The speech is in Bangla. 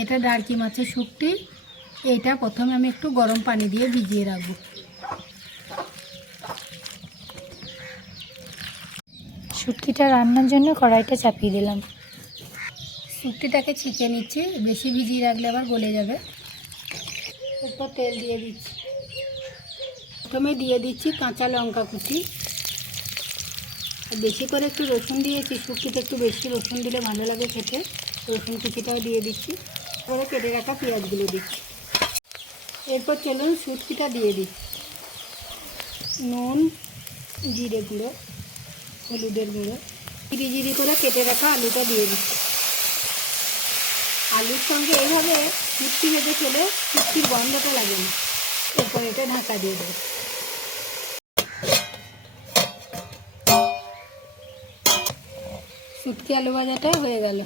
এটা ডারকি মাছের শুটকি। এটা প্রথমে আমি একটু গরম পানি দিয়ে ভিজিয়ে রাখবো। শুটকিটা রান্নার জন্য কড়াইটা চাপিয়ে দিলাম। শুটকিটাকে ছেঁকে নিচ্ছি, বেশি ভিজিয়ে রাখলে আবার গলে যাবে। এরপর তেল দিয়ে দিচ্ছি। প্রথমে দিয়ে দিচ্ছি কাঁচা লঙ্কা কুচি, বেশি করে একটু রসুন দিয়েছি। শুটকিতে একটু বেশি রসুন দিলে ভালো লাগে খেতে। রসুন কুচিটাও দিয়ে দিচ্ছি। এবারে কেটে রাখা পেঁয়াজগুলো দিচ্ছি। এরপর চলুন শুটকিটা দিয়ে দিচ্ছি। নুন, জিরে গুঁড়ো, হলুদের গুঁড়ো, ঝিরি করে কেটে রাখা আলুটা দিয়ে দিচ্ছি। আলুর সঙ্গে এইভাবে শুটকি ভেজে খেলে শুটকির গন্ধটা লাগে না। এরপর এটা ঢাকা দিয়ে দেবো। শুটকি আলু ভাজাটা হয়ে গেল।